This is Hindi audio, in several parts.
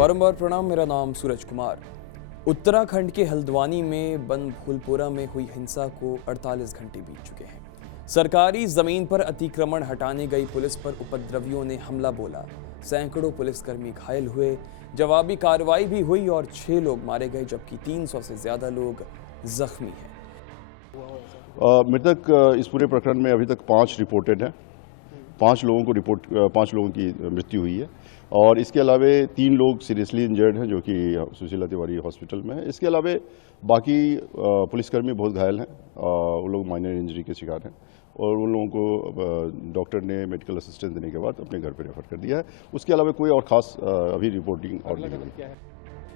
बारंबार प्रणाम। मेरा नाम सूरज कुमार। उत्तराखंड के हल्द्वानी में बनभूलपुरा में हुई हिंसा को 48 घंटे बीत चुके हैं। सरकारी जमीन पर अतिक्रमण हटाने गई पुलिस पर उपद्रवियों ने हमला बोला। सैकड़ों पुलिसकर्मी घायल हुए, जवाबी कार्रवाई भी हुई और 6 लोग मारे गए, जबकि 300 से ज्यादा लोग जख्मी हैं। मृतक इस पूरे प्रकरण में अभी तक 5 रिपोर्टेड हैं। 5 लोगों की मृत्यु हुई है और इसके अलावा 3 लोग सीरियसली इंजर्ड हैं जो कि सुशीला तिवारी हॉस्पिटल में है। इसके अलावा बाकी पुलिसकर्मी बहुत घायल हैं, वो लोग माइनर इंजरी के शिकार हैं और उन लोगों को डॉक्टर ने मेडिकल असिस्टेंस देने के बाद अपने घर पर रेफर कर दिया है। उसके अलावा कोई और खास अभी रिपोर्टिंग और नहीं है।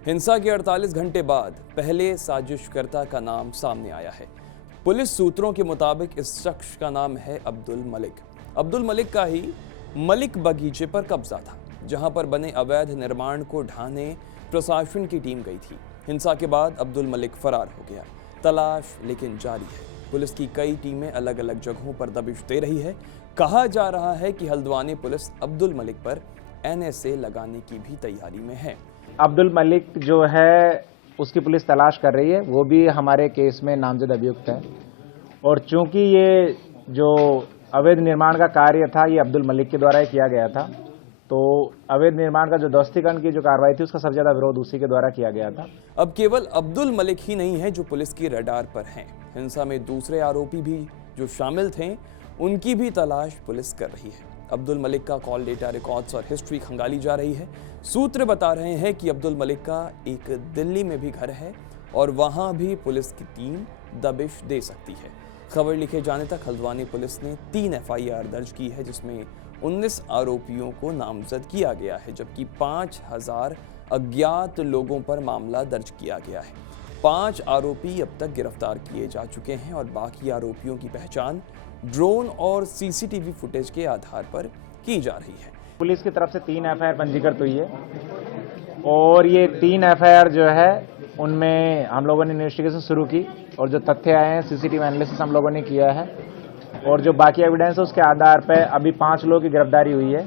हिंसा के 48 घंटे बाद पहले साजिशकर्ता का नाम सामने आया है। पुलिस सूत्रों के मुताबिक इस शख्स का नाम है अब्दुल मलिक। अब्दुल मलिक का ही मलिक बगीचे पर कब्जा था, जहां पर बने अवैध निर्माण को ढाने प्रशासन की टीम गई थी। हिंसा के बाद अब्दुल मलिक फरार हो गया। तलाश लेकिन जारी है। पुलिस की कई टीमें अलग अलग जगहों पर दबिश दे रही है। कहा जा रहा है कि हल्द्वानी पुलिस अब्दुल मलिक पर NSA लगाने की भी तैयारी में है। अब्दुल मलिक जो है उसकी पुलिस तलाश कर रही है, वो भी हमारे केस में नामजद अभियुक्त है। और चूंकि ये जो अवैध निर्माण का कार्य था ये अब्दुल मलिक के द्वारा ही किया गया था, तो अवैध निर्माण का जो ध्वस्तीकरण की जो कार्रवाई थी उसका सबसे ज्यादा विरोध उसी के द्वारा किया गया था। अब केवल अब्दुल मलिक ही नहीं है जो पुलिस की रडार पर हैं। हिंसा में दूसरे आरोपी भी जो शामिल थे उनकी भी तलाश पुलिस कर रही है। अब्दुल मलिक का कॉल डेटा, रिकॉर्ड्स और हिस्ट्री खंगाली जा रही है। सूत्र बता रहे हैं कि अब्दुल मलिक का एक दिल्ली में भी घर है और वहां भी पुलिस की टीम दबिश दे सकती है। खबर लिखे जाने तक हल्द्वानी पुलिस ने 3 FIR दर्ज की है, जिसमें 19 आरोपियों को नामजद किया गया है, जबकि 5000 अज्ञात लोगों पर मामला दर्ज किया गया है। 5 आरोपी अब तक गिरफ्तार किए जा चुके हैं और बाकी आरोपियों की पहचान ड्रोन और CCTV फुटेज के आधार पर की जा रही है। पुलिस की तरफ से 3 FIR पंजीकृत हुई है और ये 3 FIR जो है उनमें हम लोगों ने इन्वेस्टिगेशन शुरू की और जो तथ्य आए हैं CCTV एनालिसिस हम लोगों ने किया है और जो बाकी एविडेंस है उसके आधार पर अभी 5 लोगों की गिरफ्तारी हुई है।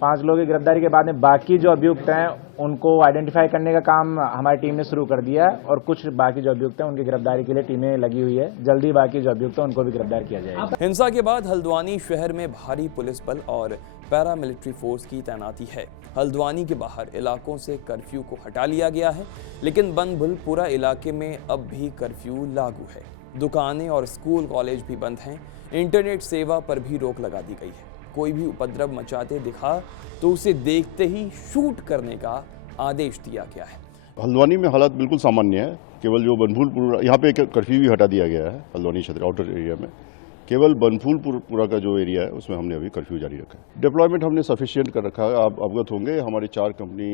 5 लोगों की गिरफ्तारी के बाद में बाकी जो अभियुक्त हैं उनको आइडेंटिफाई करने का काम हमारी टीम ने शुरू कर दिया है और कुछ बाकी जो अभियुक्त हैं उनकी गिरफ्तारी के लिए टीमें लगी हुई है। जल्दी बाकी जो अभियुक्त हैं उनको भी गिरफ्तार किया जाएगा। हिंसा के बाद हल्द्वानी शहर में भारी पुलिस बल और पैरामिलिट्री फोर्स की तैनाती है। हल्द्वानी के बाहर इलाकों से कर्फ्यू को हटा लिया गया है, लेकिन बनभूलपुरा इलाके में अब भी कर्फ्यू लागू है। दुकानें और स्कूल कॉलेज भी बंद हैं। इंटरनेट सेवा पर भी रोक लगा दी गई है। कोई भी उपद्रव मचाते दिखा तो उसे देखते ही शूट करने का आदेश दिया गया है। हल्द्वानी में हालात बिल्कुल सामान्य है। केवल जो बनभूलपुरा, यहाँ पे कर्फ्यू भी हटा दिया गया है हल्द्वानी क्षेत्र आउटर एरिया में। केवल बनभूलपुरा का जो एरिया है उसमें हमने अभी कर्फ्यू जारी रखा है। डिप्लॉयमेंट हमने सफिशिएंट कर रखा है। आप अवगत होंगे हमारी 4 company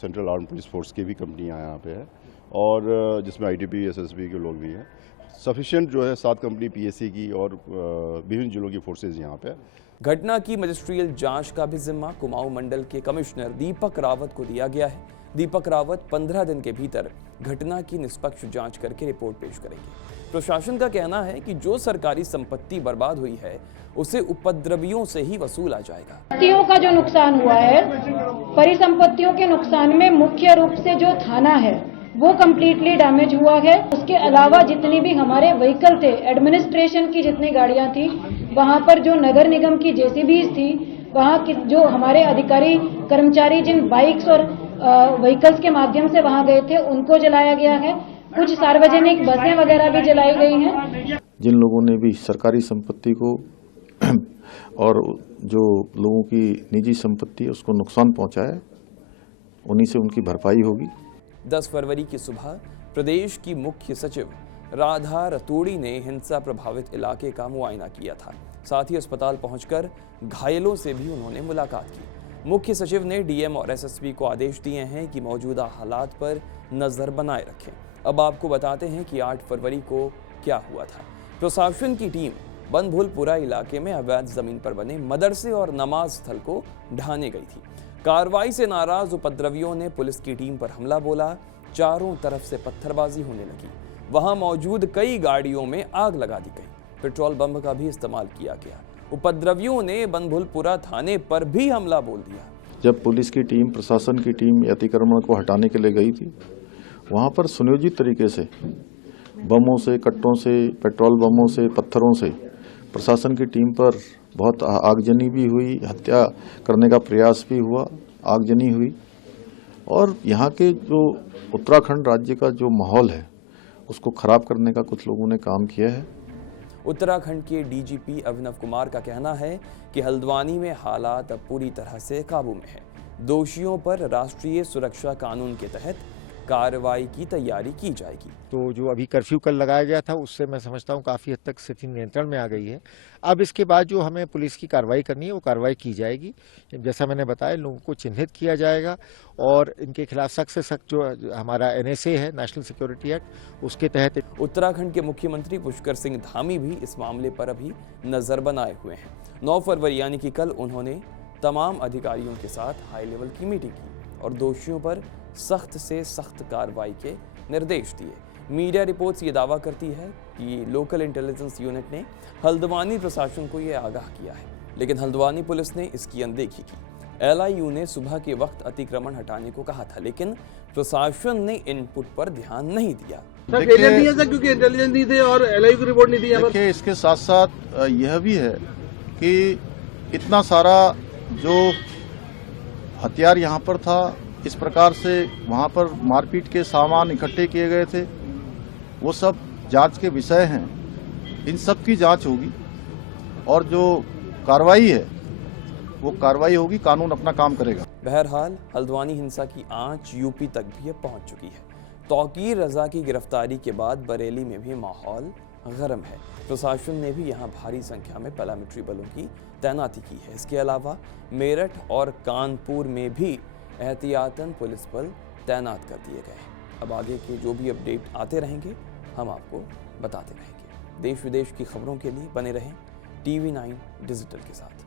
central arm police force की भी कंपनियाँ यहाँ पे है और जिसमें ITP SSB के लोग भी हैं। सफिशिएंट जो है 7 कंपनी PSC की और विभिन्न जिलों की फोर्सेज यहाँ पे। घटना की मजिस्ट्रियल जांच का भी जिम्मा कुमाऊं मंडल के कमिश्नर दीपक रावत को दिया गया है। दीपक रावत 15 दिन के भीतर घटना की निष्पक्ष जांच करके रिपोर्ट पेश करेंगे। प्रशासन का कहना है कि जो सरकारी संपत्ति बर्बाद हुई है उसे उपद्रवियों से ही वसूला जाएगा। संपत्तियों का जो नुकसान हुआ है, परिसंपत्तियों के नुकसान में मुख्य रूप से जो थाना है वो कम्प्लीटली डैमेज हुआ है। उसके अलावा जितनी भी हमारे व्हीकल थे, एडमिनिस्ट्रेशन की जितनी गाड़ियां थी, वहां पर जो नगर निगम की JCBs थी, वहां की जो हमारे अधिकारी कर्मचारी जिन बाइक्स और व्हीकल्स के माध्यम से वहां गए थे उनको जलाया गया है। कुछ सार्वजनिक बसें वगैरह भी जलाई गई हैं। जिन लोगों ने भी सरकारी संपत्ति को और जो लोगों की निजी संपत्ति है उसको नुकसान पहुंचाया, उन्हीं से उनकी भरपाई होगी। 10 फरवरी की सुबह प्रदेश की मुख्य सचिव राधा रतूड़ी ने हिंसा प्रभावित इलाके का मुआयना किया था। साथ ही अस्पताल पहुंचकर घायलों से भी उन्होंने मुलाकात की। मुख्य सचिव ने DM और SSP को आदेश दिए हैं कि मौजूदा हालात पर नजर बनाए रखें। अब आपको बताते हैं कि 8 फरवरी को क्या हुआ था। प्रशासन की टीम बनभूलपुरा इलाके में अवैध जमीन पर बने मदरसे और नमाज स्थल को ढाने गई थी। कार्रवाई से नाराज उपद्रवियों ने पुलिस की टीम पर हमला बोला। चारों तरफ से पत्थरबाजी होने लगी। वहां मौजूद कई गाड़ियों में आग लगा दी गई। पेट्रोल बम का भी इस्तेमाल किया गया। उपद्रवियों ने बनभूलपुरा थाने पर भी हमला बोल दिया। जब पुलिस की टीम, प्रशासन की टीम अतिक्रमण को हटाने के लिए गई थी, वहाँ पर सुनियोजित तरीके से बमों से, कट्टों से, पेट्रोल बमों से, पत्थरों से प्रशासन की टीम पर बहुत आगजनी भी हुई, हत्या करने का प्रयास भी हुआ, आगजनी हुई। और यहाँ के जो उत्तराखंड राज्य का जो माहौल है उसको खराब करने का कुछ लोगों ने काम किया है। उत्तराखंड के डीजीपी अभिनव कुमार का कहना है कि हल्द्वानी में हालात अब पूरी तरह से काबू में है। दोषियों पर राष्ट्रीय सुरक्षा कानून के तहत कार्रवाई की तैयारी की जाएगी। तो जो अभी कर्फ्यू कल लगाया गया था उससे मैं समझता हूँ काफ़ी हद तक स्थिति नियंत्रण में आ गई है। अब इसके बाद जो हमें पुलिस की कार्रवाई करनी है वो कार्रवाई की जाएगी। जैसा मैंने बताया, लोगों को चिन्हित किया जाएगा और इनके खिलाफ सख्त से सख्त जो हमारा NSA है, नेशनल सिक्योरिटी एक्ट, उसके तहत। उत्तराखंड के मुख्यमंत्री पुष्कर सिंह धामी भी इस मामले पर अभी नजर बनाए हुए हैं। 9 फरवरी यानी कि कल उन्होंने तमाम अधिकारियों के साथ हाई लेवल की मीटिंग की और दोषियों पर सख्त से सख्त कार्रवाई के निर्देश दिए। मीडिया रिपोर्ट्स ये दावा करती है कि लोकल इंटेलिजेंस यूनिट ने हल्द्वानी प्रशासन को ये आगाह किया है, लेकिन हल्द्वानी पुलिस ने इसकी अनदेखी की। LIU ने सुबह के वक्त अतिक्रमण हटाने को कहा था, लेकिन प्रशासन ने इनपुट पर ध्यान नहीं दिया। क्योंकि इंटेलिजेंस नहीं थे और LIU की रिपोर्ट नहीं दी। देखिए, इसके साथ साथ यह भी है कि इतना सारा जो हथियार यहाँ पर था, इस प्रकार से वहाँ पर मारपीट के सामान इकट्ठे किए गए थे, वो सब जांच के विषय हैं। इन सब की जांच होगी और जो कार्रवाई है वो कार्रवाई होगी, कानून अपना काम करेगा। बहरहाल हल्द्वानी हिंसा की आंच यूपी तक भी अब पहुंच चुकी है। तौकीर रजा की गिरफ्तारी के बाद बरेली में भी माहौल गर्म है। प्रशासन ने भी यहां भारी संख्या में पैरामिलिट्री बलों की तैनाती की है। इसके अलावा मेरठ और कानपुर में भी एहतियातन पुलिस बल तैनात कर दिए गए हैं। अब आगे के जो भी अपडेट आते रहेंगे हम आपको बताते रहेंगे। देश विदेश की खबरों के लिए बने रहें TV9 डिजिटल के साथ।